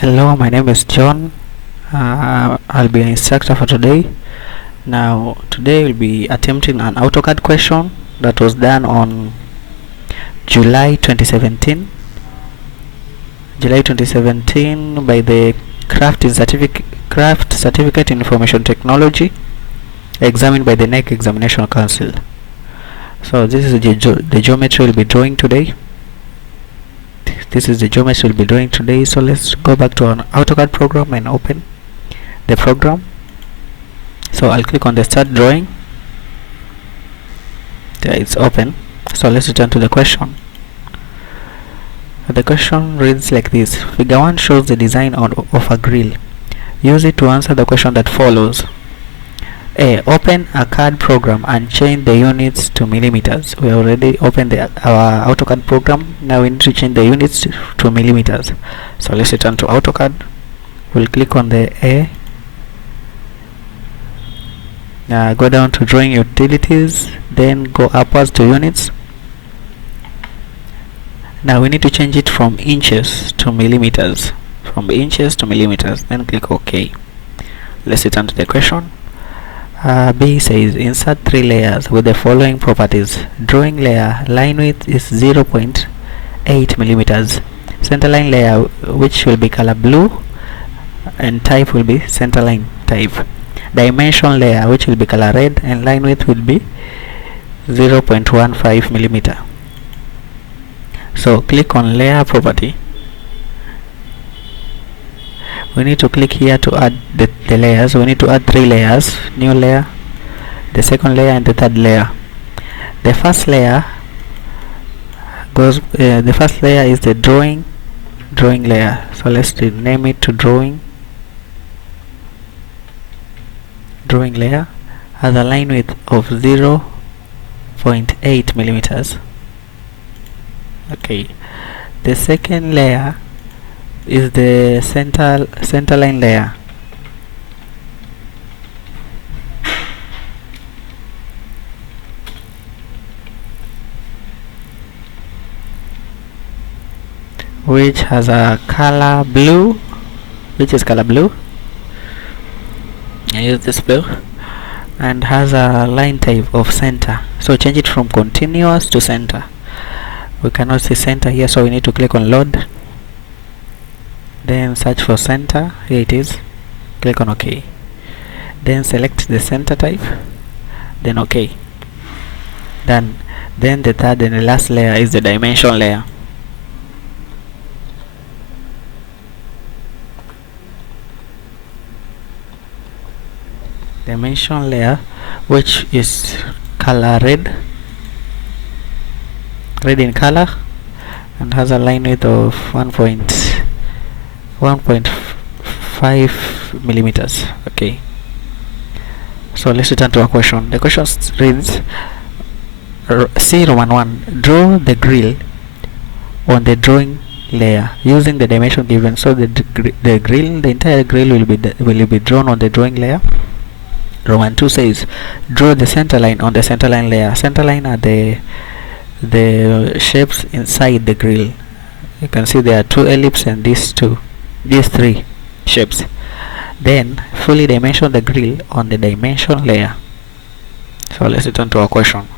Hello, my name is John. I'll be an instructor for today. Now, today we'll be attempting an AutoCAD question that was done on July 2017. July 2017 by the Craft Certificate in Information Technology, examined by the KNEC Examination Council. So this is the geometry we'll be drawing today. So let's go back to our AutoCAD program and open the program. So I'll click on the start drawing. There, it's open. So let's return to the question. The question reads like this: Figure 1 shows the design of a grill. Use it to answer the question that follows. A. Open a CAD program and change the units to millimeters. We already opened our AutoCAD program. Now we need to change the units to millimeters. So let's return to AutoCAD. We'll click on the A. Go down to drawing utilities, then go upwards to units. Now we need to change it from inches to millimeters. Then click OK. Let's return to the question. B says insert 3 layers with the following properties. Drawing layer, line width is 0.8 millimeters. Centerline layer, which will be color blue, and type will be centerline type. Dimension layer, which will be color red, and line width will be 0.15 millimeter. So click on layer property. We need to click here to add the layers. We need to add 3 layers: new layer, the second layer, and the third layer. The first layer is the drawing layer. So let's rename it to drawing layer. Has a line width of 0.8 millimeters. Okay. The second layer is the centerline layer. Which has a color blue, I use this blue, and has a line type of center. So change it from continuous to center. We cannot see center here, so we need to click on load, then search for center. Here it is. Click on OK, then select the center type, then OK. Done. Then the third and the last layer is the dimension layer. Dimension layer, which is color red in color, and has a line width of 1.5 millimeters. Okay, so let's return to our question. The question reads: C Roman 1, draw the grill on the drawing layer using the dimension given. So the entire grill will be drawn on the drawing layer. Roman 2 says, draw the center line on the centerline layer. Centerline are the shapes inside the grill. You can see there are 2 ellipses and these 3 shapes. Then fully dimension the grill on the dimension layer. So let's return to our question.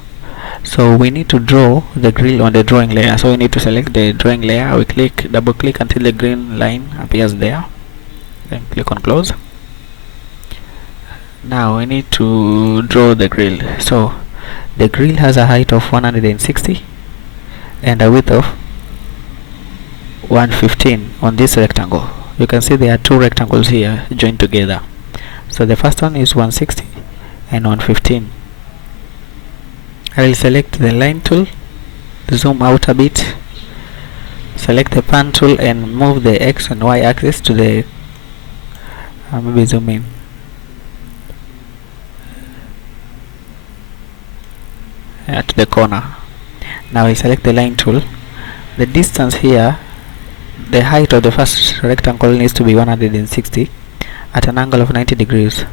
So we need to draw the grill on the drawing layer. So we need to select the drawing layer. We double click until the green line appears there, then click on close. Now we need to draw the grill. So the grill has a height of 160 and a width of 115 on this rectangle. You can see there are 2 rectangles here joined together. So the first one is 160 and 115. I will select the line tool, zoom out a bit, select the pan tool and move the X and Y axis to the maybe zoom in. To the corner. Now I select the line tool. The distance here, the height of the first rectangle needs to be 160 at an angle of 90 degrees.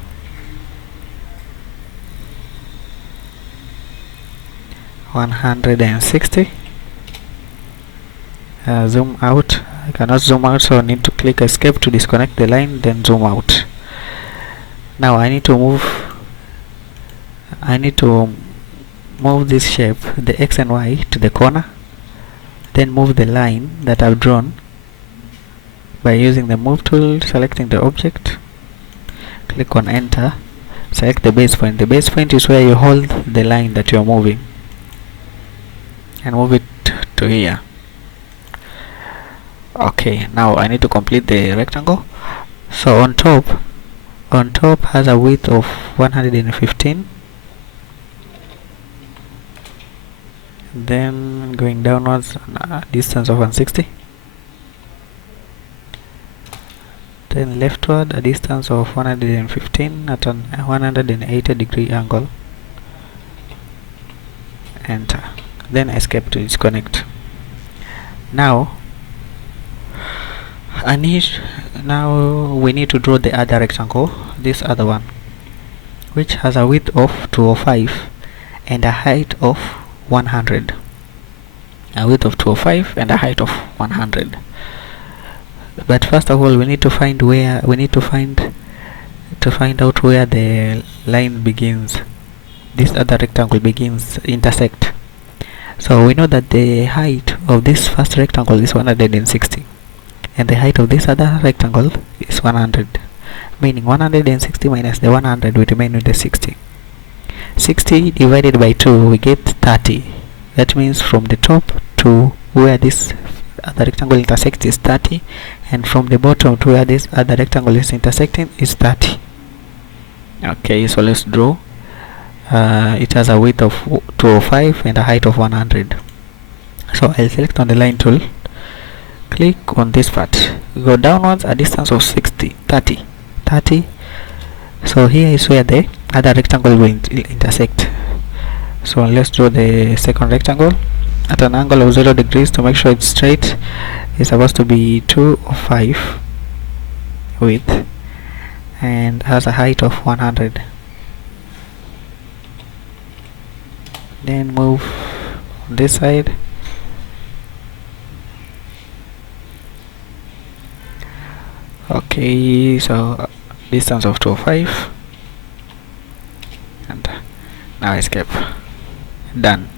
(160). Zoom out I cannot zoom out, so I need to click escape to disconnect the line, then zoom out. Now I need to move this shape, the X and Y, to the corner, then move the line that I've drawn by using the move tool, selecting the object, click on enter, select the base point. The base point is where you hold the line that you're moving, and move it to here. Okay, now I need to complete the rectangle. So on top has a width of 115, then going downwards a distance of 160, then leftward a distance of 115 at an 180 degree angle. Enter, then escape to disconnect. Now we need to draw the other rectangle, this other one, which has a width of 205 and a height of 100. A width of 205 and a height of 100. But first of all, we need to find out where the line begins, this other rectangle begins, intersect. So we know that the height of this first rectangle is 160 and the height of this other rectangle is 100, meaning 160 minus the 100 will remain with the 60. 60 divided by 2 we get 30. That means from the top to where this other rectangle intersects is 30, and from the bottom to where this other rectangle is intersecting is 30. Okay, so let's draw. It has a width of 205 and a height of 100. So I'll select on the line tool, click on this part, go downwards a distance of 30. So here is where the other rectangle will intersect. So let's draw the second rectangle at an angle of 0 degrees to make sure it's straight. It's supposed to be 205 width and has a height of 100. Then move on this side. Okay, so distance of 205 and now escape. Done.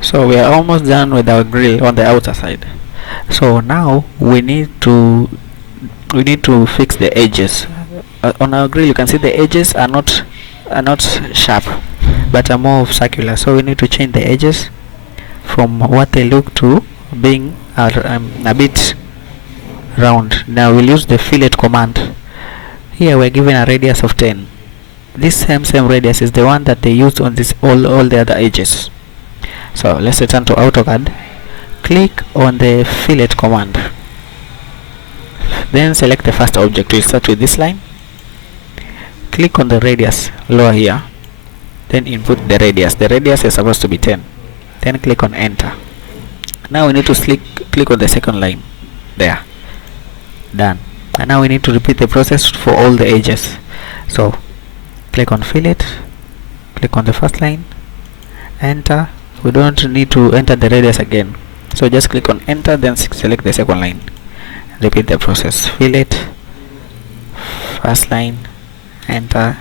So we are almost done with our grill on the outer side. So now we need to fix the edges. On our grill you can see the edges are not sharp but are more circular, so we need to change the edges from what they look to being a bit round. Now we'll use the fillet command. Here we're given a radius of 10. This same radius is the one that they used on this all the other edges. So let's return to AutoCAD, click on the fillet command, then select the first object. We'll start with this line, click on the radius lower here, then input the radius. The radius is supposed to be 10, then click on enter. Now we need to click on the second line there. Done. And now we need to repeat the process for all the edges. So click on fillet, click on the first line, enter. We don't need to enter the radius again, so just click on enter, then select the second line. Repeat the process. Fillet, first line, enter,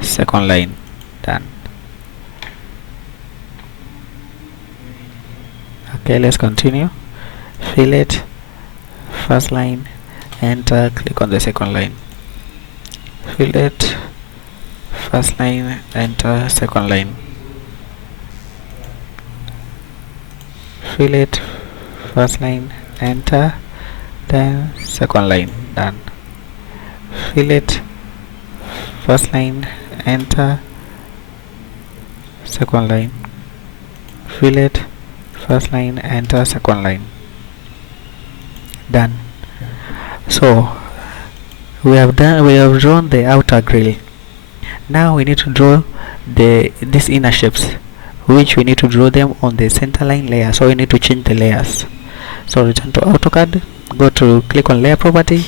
second line. Done. Okay, let's continue. Fillet, first line, enter, click on the second line. Fillet, first line, enter, second line. Fillet, first line, enter, then second line. Done. Fillet, first line, enter, second line. Fillet, first line, enter, second line. Done. So we have drawn the outer grill. Now we need to draw these inner shapes, which we need to draw them on the center line layer. So we need to change the layers. So return to AutoCAD, go to click on layer property,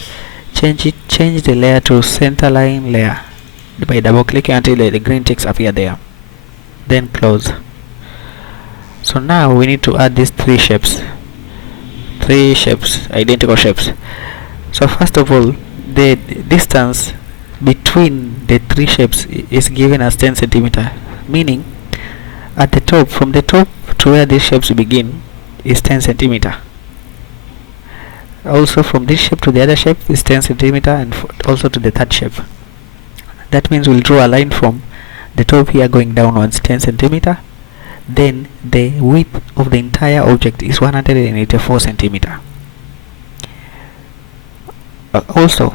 change the layer to center line layer by double clicking until the green ticks appear there, then close. So now we need to add these three shapes. three shapes, identical shapes. So first of all, the distance between the three shapes is given as 10 centimeter, meaning at the top, from the top to where these shapes begin is 10 centimeter. Also from this shape to the other shape is 10 centimeter, and also to the third shape. That means we'll draw a line from the top here going downwards 10 centimeter. Then the width of the entire object is 184 centimeter. Also,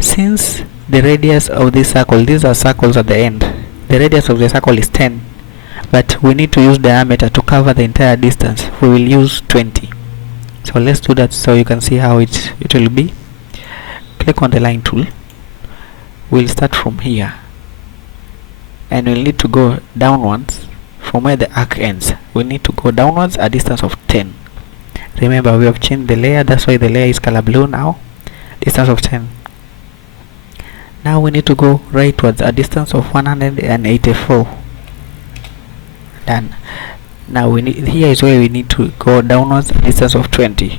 since the radius of this circle, these are circles at the end, the radius of the circle is 10, but we need to use diameter to cover the entire distance. We will use 20. So let's do that so you can see how it will be. Click on the line tool. We'll start from here, and we'll need to go downwards from where the arc ends. We need to go downwards a distance of 10. Remember, we have changed the layer, that's why the layer is color blue now. Distance of 10. Now we need to go rightwards a distance of 184. Done. Now we need, here is where we need to go downwards a distance of 20.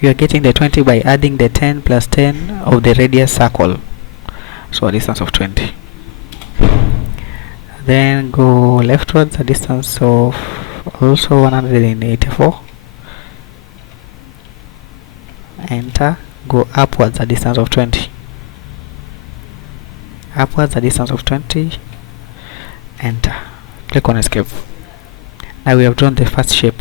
You are getting the 20 by adding the 10 plus 10 of the radius circle, so a distance of 20. Then go leftwards a distance of also 184. Enter. Go upwards a distance of 20. Upwards a distance of 20. Enter. Click on escape. Now we have drawn the first shape.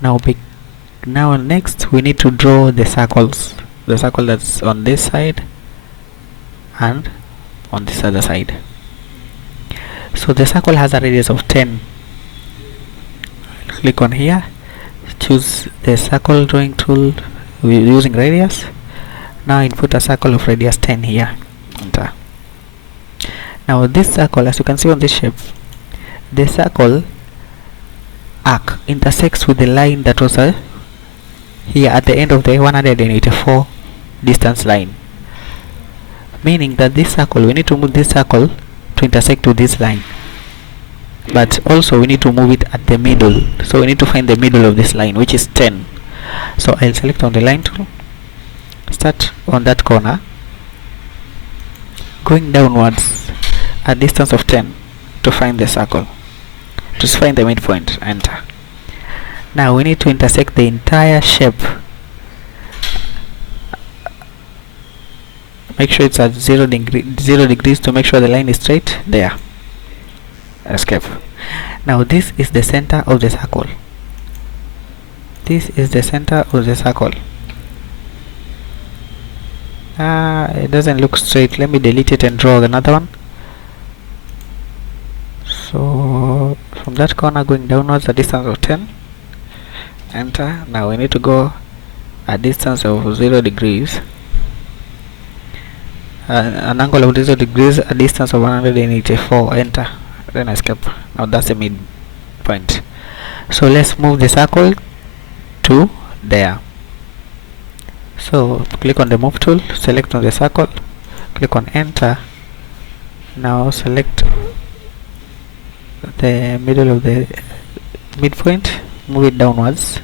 Now next we need to draw the circles. The circle that's on this side and on this other side. So the circle has a radius of 10. Click on here, choose the circle drawing tool using radius. Now input a circle of radius 10 here. Enter. Now this circle, as you can see on this shape, the circle arc intersects with the line that was here at the end of the 184 distance line, meaning that this circle, we need to move this circle to intersect with this line, but also we need to move it at the middle. So we need to find the middle of this line, which is 10. So I'll select on the line tool, start on that corner, going downwards a distance of 10 to find the circle, to find the midpoint. Enter. Now we need to intersect the entire shape. Make sure it's at 0 degrees to make sure the line is straight. There. Escape. Now this is the center of the circle. This is the center of the circle. It doesn't look straight. Let me delete it and draw another one. So from that corner going downwards a distance of 10. Enter. Now we need to go a distance of 0 degrees. An angle of 0 degrees, a distance of 184. Enter. Then escape. Now that's the midpoint. So let's move the circle to there. So click on the move tool, select on the circle, click on enter. Now select the middle of the midpoint, move it downwards.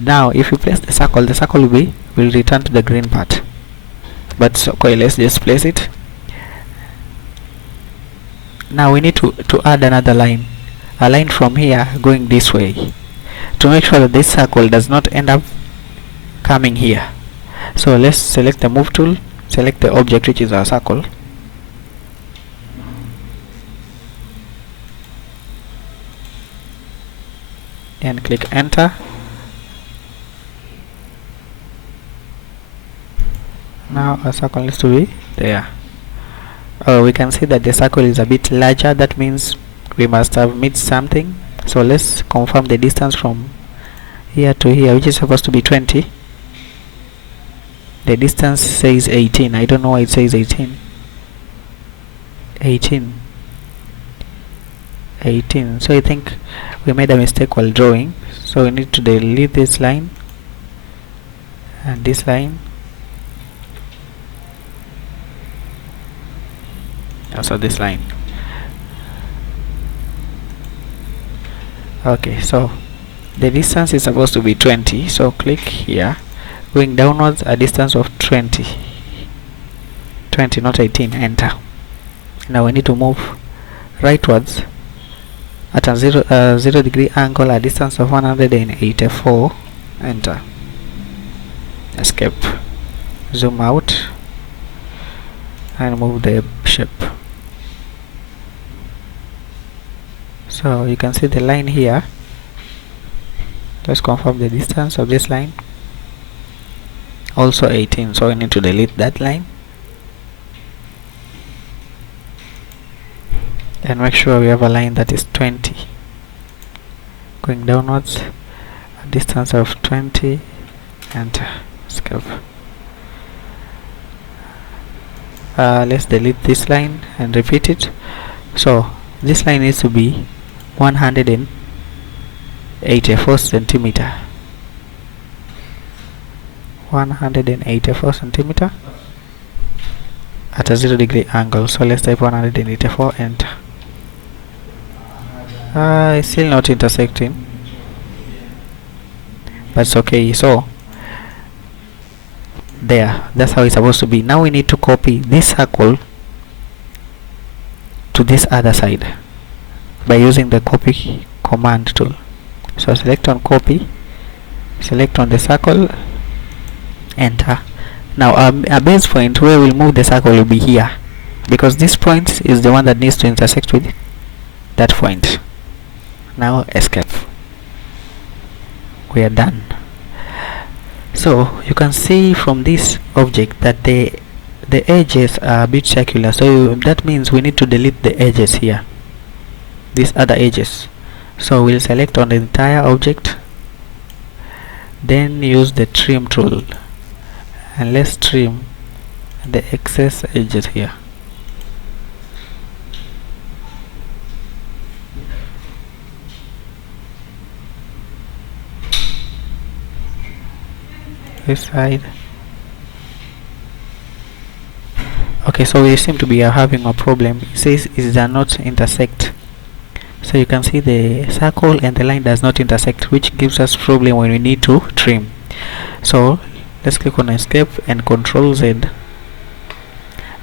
Now if you place the circle will return to the green part. But okay, let's just place it. Now we need to add another line, a line from here going this way, to make sure that this circle does not end up coming here. So let's select the move tool, select the object which is our circle, and click enter. Now our circle needs to be there. We can see that the circle is a bit larger. That means we must have missed something. So let's confirm the distance from here to here, which is supposed to be 20. The distance says 18. I don't know why it says 18. 18. So I think we made a mistake while drawing. So we need to delete this line and this line. Also this line. Okay, so the distance is supposed to be 20, so click here, going downwards a distance of 20, not 18. Enter. Now we need to move rightwards at a 0 degree angle, a distance of 184. Enter. Escape. Zoom out and move the shape. So you can see the line here. Let's confirm the distance of this line. Also 18, so we need to delete that line and make sure we have a line that is 20, going downwards a distance of 20. Enter. Escape. Let's delete this line and repeat it. So this line needs to be 184 centimeter. 184 centimeter at a 0 degree angle. So let's type 184. Enter. It's still not intersecting, but it's okay. So there, that's how it's supposed to be. Now we need to copy this circle to this other side by using the copy command tool. So select on copy, select on the circle, enter. Now a base point where we'll move the circle will be here, because this point is the one that needs to intersect with that point. Now escape. We are done. So you can see from this object that the edges are a bit circular, so that means we need to delete the edges here, these other edges. So we'll select on the entire object, then use the trim tool, and let's trim the excess edges here. This side. Okay, so we seem to be having a problem. It says it does not intersect. So you can see the circle and the line does not intersect, which gives us problem when we need to trim. So let's click on escape and Control Z.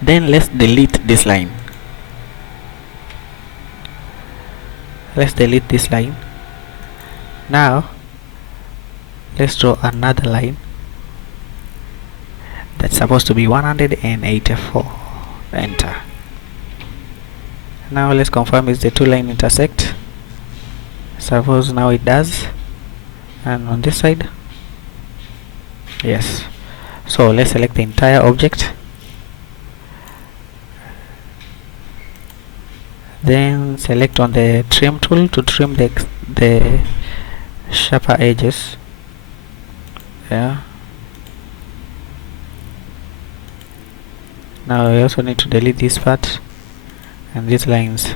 Then let's delete this line. Let's delete this line. Now let's draw another line that's supposed to be 184. Enter. Now let's confirm is the two line intersect. Suppose now it does, and on this side, yes. So let's select the entire object, then select on the trim tool to trim the sharper edges. Yeah. Now we also need to delete this part and these lines.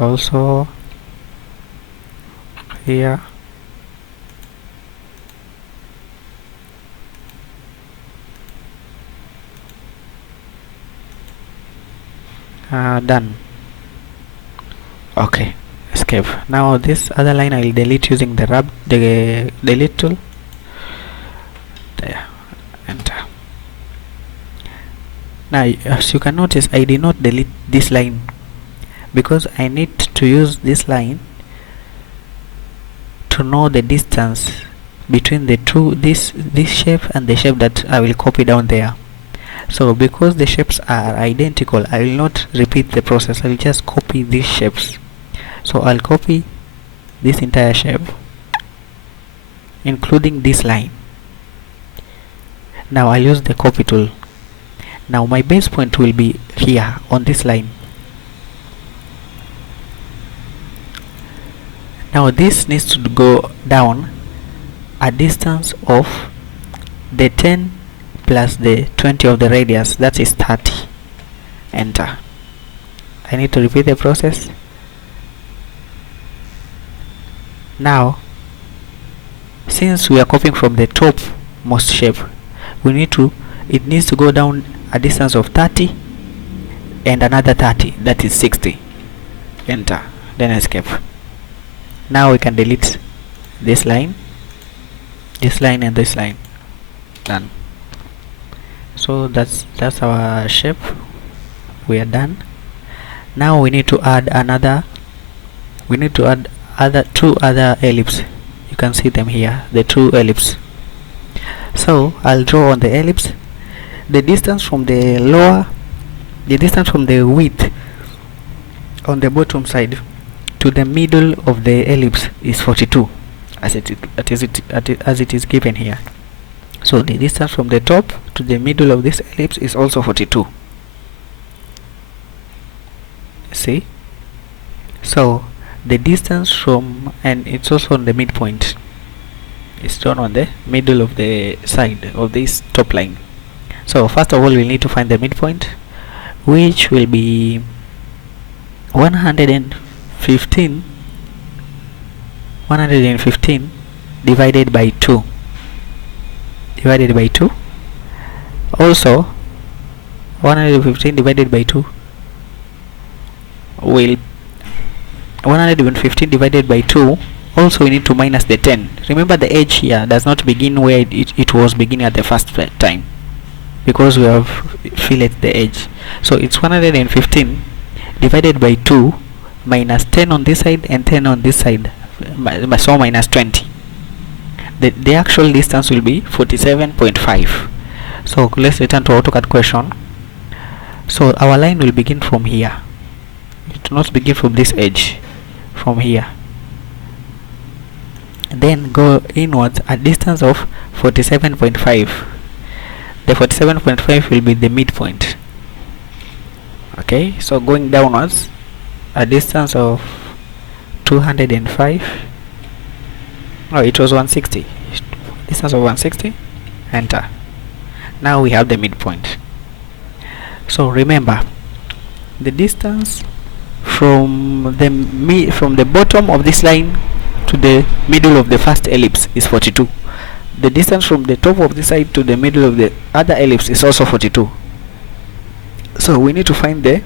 Also here. Done. Okay, escape. Now this other line I will delete using the delete tool. There. Enter. Now as you can notice, I did not delete this line because I need to use this line to know the distance between the two, this shape and the shape that I will copy down there. So because the shapes are identical, I will not repeat the process. I will just copy these shapes. So I'll copy this entire shape including this line. Now I'll use the copy tool. Now my base point will be here on this line. Now this needs to go down a distance of the 10 plus the 20 of the radius, that is 30. Enter. I need to repeat the process. Now since we are copying from the top most shape, it needs to go down a distance of 30, and another 30, that is 60. Enter, then escape. Now we can delete this line, and this line. Done. So that's our shape. We are done. Now we need to add two other ellipse. You can see them here, the two ellipse. So I'll draw on the ellipse. The distance from the width on the bottom side to the middle of the ellipse is 42, as it is given here. So the distance from the top to the middle of this ellipse is also 42. See? So the distance from, and it's also on the midpoint, it's drawn on the middle of the side of this top line. So first of all, we need to find the midpoint, which will be 115 divided by 2. Also 115 divided by 2 will 115 divided by 2. Also we need to minus the 10. Remember, the edge here does not begin where it was beginning at the first time, because we have filleted the edge. So it's 115 divided by 2 minus 10 on this side and 10 on this side, so minus 20. The actual distance will be 47.5. So let's return to AutoCAD question. So our line will begin from here. It will not begin from this edge, from here, then go inwards a distance of 47.5. The 47.5 will be the midpoint. Okay, so going downwards a distance of 205. Oh, it was 160. Distance of 160. Enter. Now we have the midpoint. So remember, the distance from the bottom of this line to the middle of the first ellipse is 42. The distance from the top of this side to the middle of the other ellipse is also 42. So we need to find the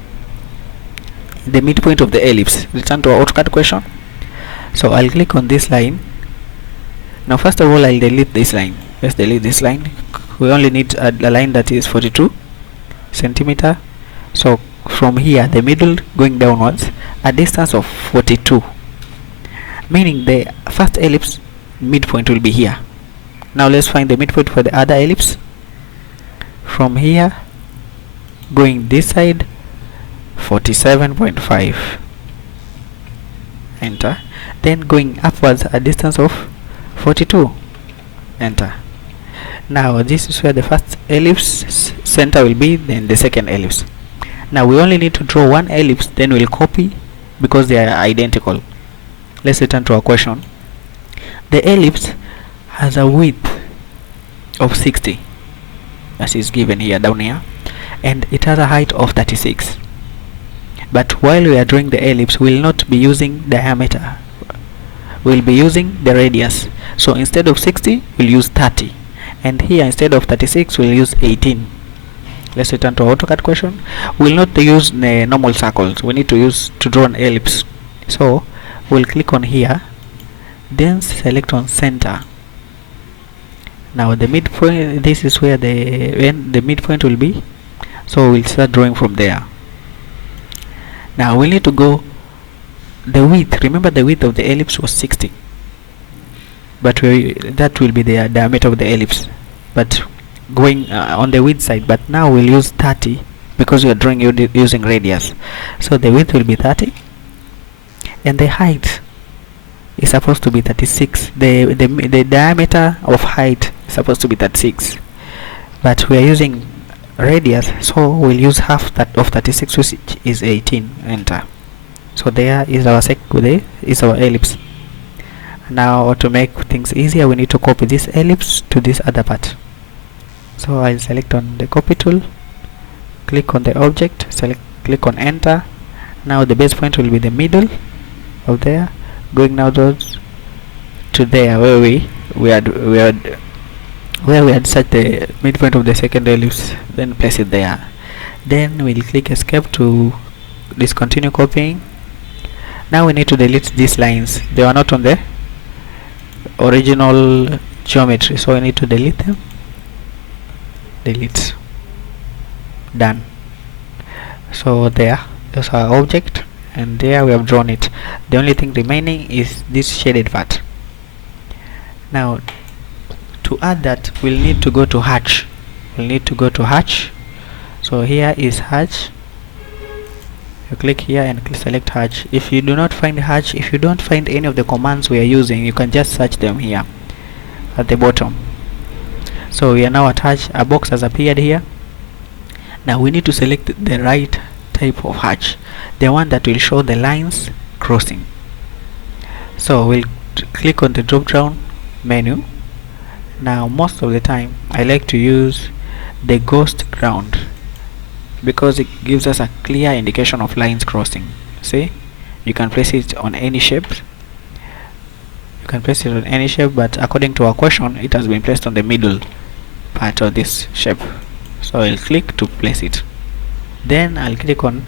midpoint of the ellipse. Return to our AutoCAD question. So I'll click on this line. Now first of all, I'll delete this line. Let's delete this line. We only need a line that is 42 centimeter. So from here, the middle going downwards, a distance of 42, meaning the first ellipse midpoint will be here. Now let's find the midpoint for the other ellipse. From here going this side, 47.5. Enter. Then going upwards a distance of 42. Enter. Now this is where the first ellipse center will be, then the second ellipse. Now we only need to draw one ellipse, then we'll copy because they are identical. Let's return to our question. The ellipse has a width of 60, as is given here, down here, and it has a height of 36. But while we are drawing the ellipse, we will not be using diameter, we'll be using the radius. So instead of 60, we'll use 30, and here instead of 36, we'll use 18. Let's return to AutoCAD question. We'll not use the normal circles, we need to draw an ellipse. So we'll click on here, then select on center. Now the midpoint, this is where the midpoint will be, so we'll start drawing from there. Now we need to go the width. Remember, the width of the ellipse was 60, but that will be the diameter of the ellipse, but going on the width side. But now we'll use 30 because we are drawing using radius. So the width will be 30, and the height is supposed to be 36. The diameter of height is supposed to be 36, but we are using radius, so we'll use half of 36, which is 18. Enter. So there is our our ellipse. Now to make things easier, we need to copy this ellipse to this other part. So I'll select on the copy tool, click on the object, click on enter. Now the base point will be the middle of there, going now to there where we had set the midpoint of the second ellipse, then place it there. Then we'll click escape to discontinue copying. Now we need to delete these lines. They are not on the original geometry, so we need to delete them. Delete. Done. So there's our object, and there we have drawn it. The only thing remaining is this shaded part. Now to add that, we'll need to go to hatch. So here is hatch. You click here and select hatch. If you do not find hatch, if you don't find any of the commands we are using, you can just search them here at the bottom. So we are now at hatch. A box has appeared here. Now we need to select the right type of hatch, the one that will show the lines crossing. So we'll click on the drop down menu. Now most of the time I like to use the ghost ground because it gives us a clear indication of lines crossing. See, you can place it on any shape. But according to our question, it has been placed on the middle part of this shape. So I'll click to place it. Then I'll click on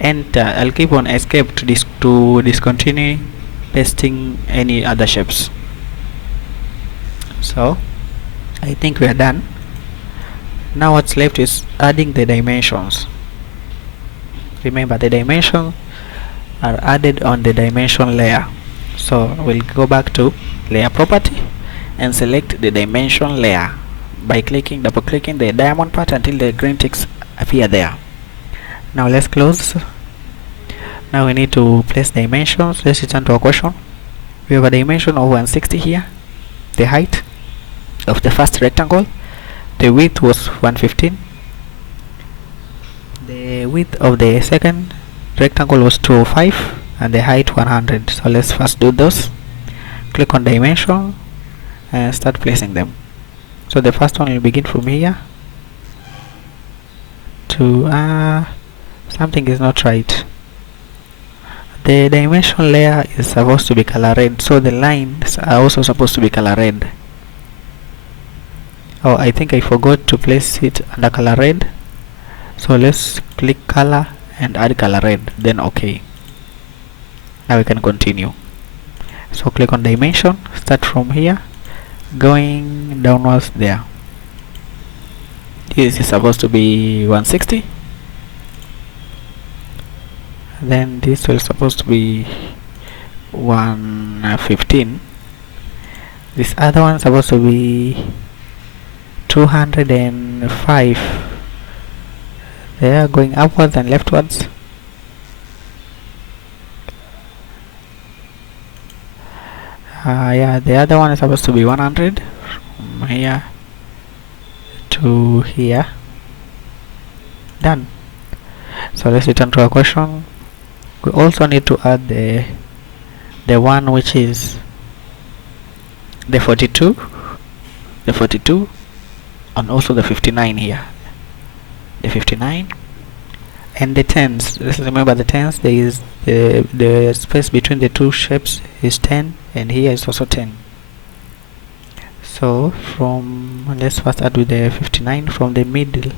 enter. I'll keep on escape to discontinue pasting any other shapes. So I think we are done. Now what's left is adding the dimensions. Remember, the dimensions are added on the dimension layer. So we'll go back to layer property and select the dimension layer by double clicking the diamond part until the green ticks appear there. Now let's close. Now we need to place dimensions. Let's return to our question. We have a dimension of 160 here, the height of the first rectangle. The width was 115. The width of the second rectangle was 205, and the height 100. So let's first do those. Click on dimension and start placing them. So the first one will begin from here to something is not right. The dimension layer is supposed to be color red, so the lines are also supposed to be color red. Oh, I think I forgot to place it under color red. So let's click color and add color red, then OK. Now we can continue. So click on dimension, start from here, going downwards there. This is supposed to be 160. Then this will supposed to be 115. This other one is supposed to be 205. They are going upwards and leftwards. Yeah, the other one is supposed to be 100 from here to here. Done. So let's return to our question. We also need to add the one which is the 42, and also the 59 here. The 59 and the tens. Let's remember the tens. There is the space between the two shapes is 10, and here is also 10. So let's first start with the 59 from the middle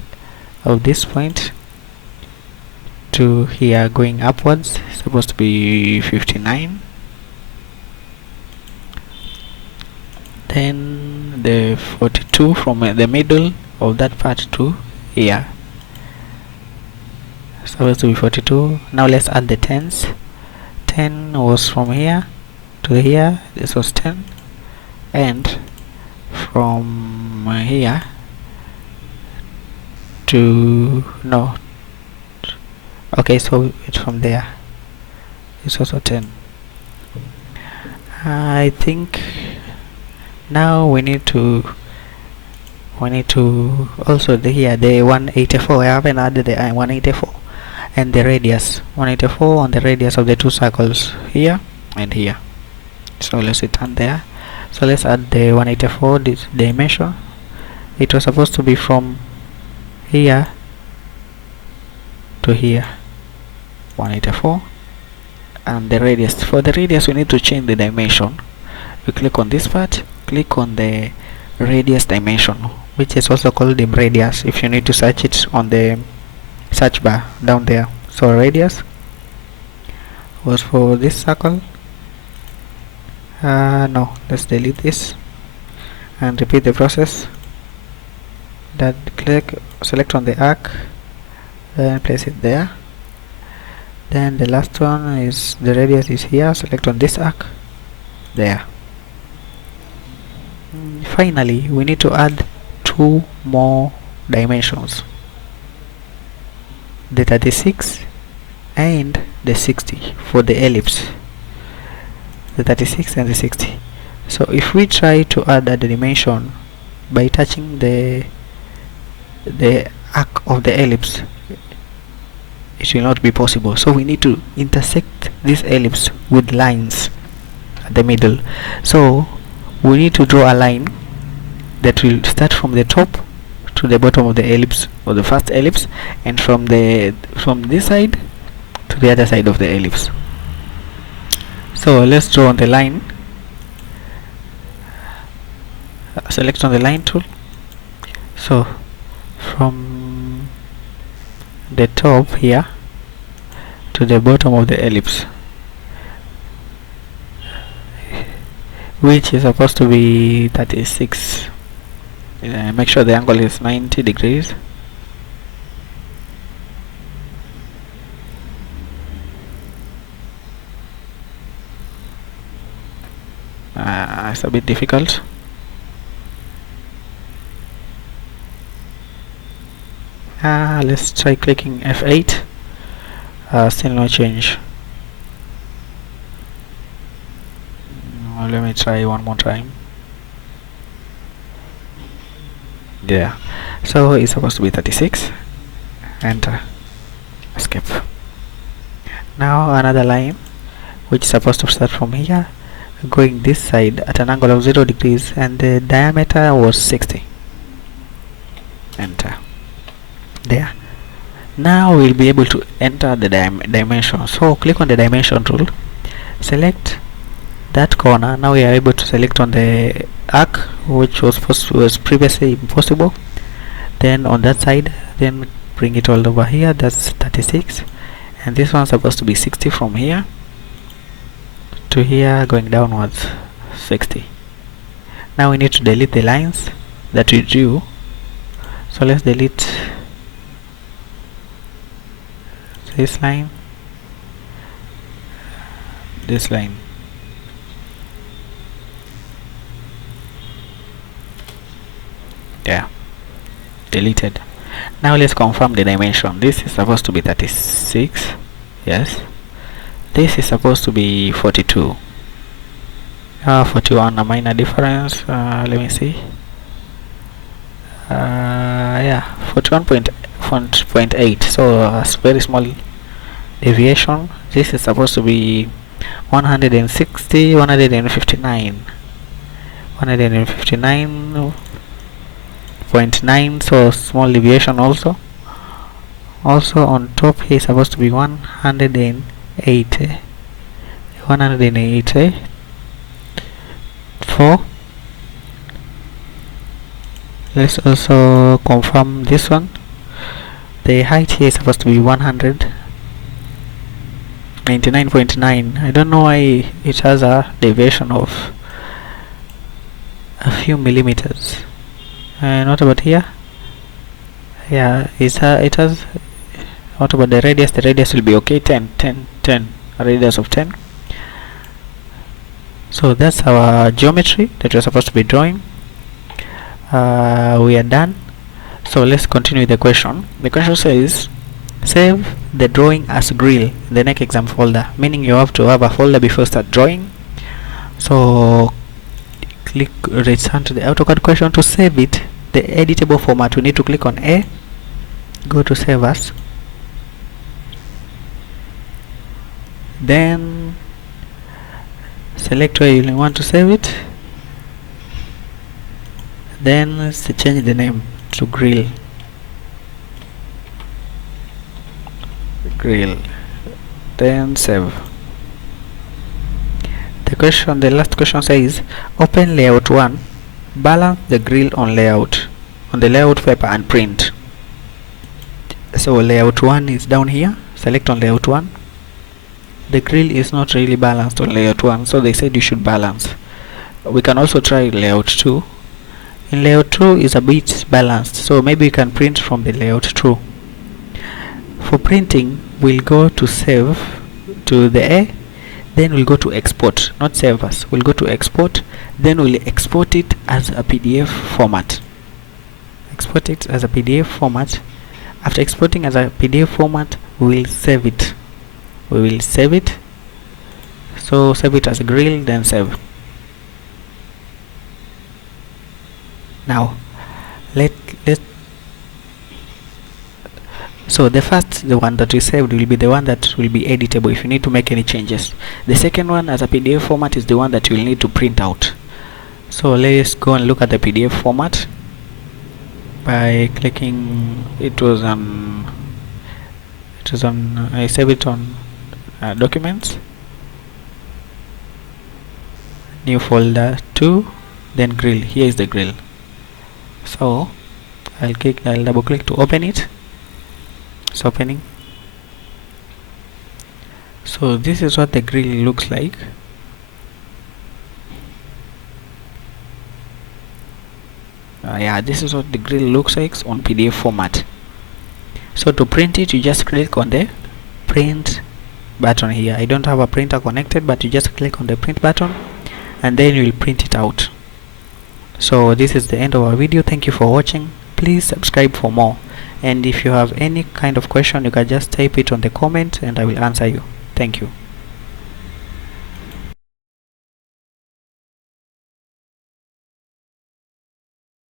of this point to here going upwards. It's supposed to be 59. Then the 42 from the middle of that part to here. It's supposed to be 42. Now let's add the tens. 10 was from here to here. This was 10, and from here to okay, so it's from there. It's also 10. I think now we need to also here the 184. I haven't added the 184 and the radius 184 on the radius of the two circles here and here. So let's return there. So let's add the 184 this dimension. It was supposed to be from here to here, 184, and the radius. For the radius we need to change the dimension. We click on this part, click on the radius dimension, which is also called the radius. If you need to search it on the search bar down there. So radius was for this circle. No, let's delete this and repeat the process. That select on the arc, then place it there. Then the last one is the radius is here, select on this arc, there. Finally, we need to add 2 more dimensions, the 36 and the 60 for the ellipse, the 36 and the 60. So if we try to add a dimension by touching the arc of the ellipse, it will not be possible. So we need to intersect this ellipse with lines at the middle. So we need to draw a line that will start from the top to the bottom of the ellipse, or the first ellipse, and from this side to the other side of the ellipse. So let's draw on the line. Select on the line tool. So from the top here to the bottom of the ellipse, which is supposed to be 36. Make sure the angle is 90 degrees. It's a bit difficult. Let's try clicking F8. Still no change. Let me try one more time. Yeah, so it's supposed to be 36. Enter, escape. Now another line which is supposed to start from here, going this side at an angle of 0 degrees, and the diameter was 60. Enter. There. Now we'll be able to enter the dimension. So click on the dimension tool, select that corner. Now we are able to select on the arc, which was previously impossible. Then on that side, then bring it all over here. That's 36, and this one's supposed to be 60 from here to here, going downwards 60. Now we need to delete the lines that we drew. So let's delete this line, this line. Yeah, deleted. Now let's confirm the dimension. This is supposed to be 36. Yes. This is supposed to be 42. 41, a minor difference. Let me see. Yeah, 41.8. So a very small deviation. This is supposed to be 160, 159, 159.9. So small deviation also. Also on top here is supposed to be 180. 184. Let's also confirm this one. The height here is supposed to be 199.9. I don't know why it has a deviation of a few millimeters. And what about here? Yeah, it has. What about the radius? The radius will be okay. 10, a radius of 10. So that's our geometry that we're supposed to be drawing. We are done. So let's continue with the question. The question says, save the drawing as grill in the KNEC exam folder, meaning you have to have a folder before start drawing. So click return to the AutoCAD question. To save it, the editable format, we need to click on A, go to save as, then select where you want to save it, then change the name to grill, then save. The last question says, open layout 1, balance the grill on the layout paper and print. So layout 1 is down here. Select on layout 1. The grill is not really balanced on layout 1, so they said you should balance. We can also try layout 2. In layout 2 is a bit balanced, so maybe you can print from the layout 2. For printing, we'll go to save to the A, then we'll go to export, not save as. We'll go to export, then we'll export it as a PDF format. Export it as a PDF format. After exporting as a PDF format, we'll save it. We will save it. So save it as a grill, then save. Now so the one that we saved will be the one that will be editable if you need to make any changes. The second one as a PDF format is the one that you will need to print out. So let's go and look at the PDF format by clicking. I save it on documents, new folder 2, then grill. Here is the grill. So I'll double click to open it. It's opening. So this is what the grill looks like. Yeah, this is what the grill looks like on PDF format. So to print it, you just click on the print button here. I don't have a printer connected, but you just click on the print button and then you will print it out. So this is the end of our video. Thank you for watching. Please subscribe for more, and if you have any kind of question, you can just type it on the comment and I will answer you. Thank you.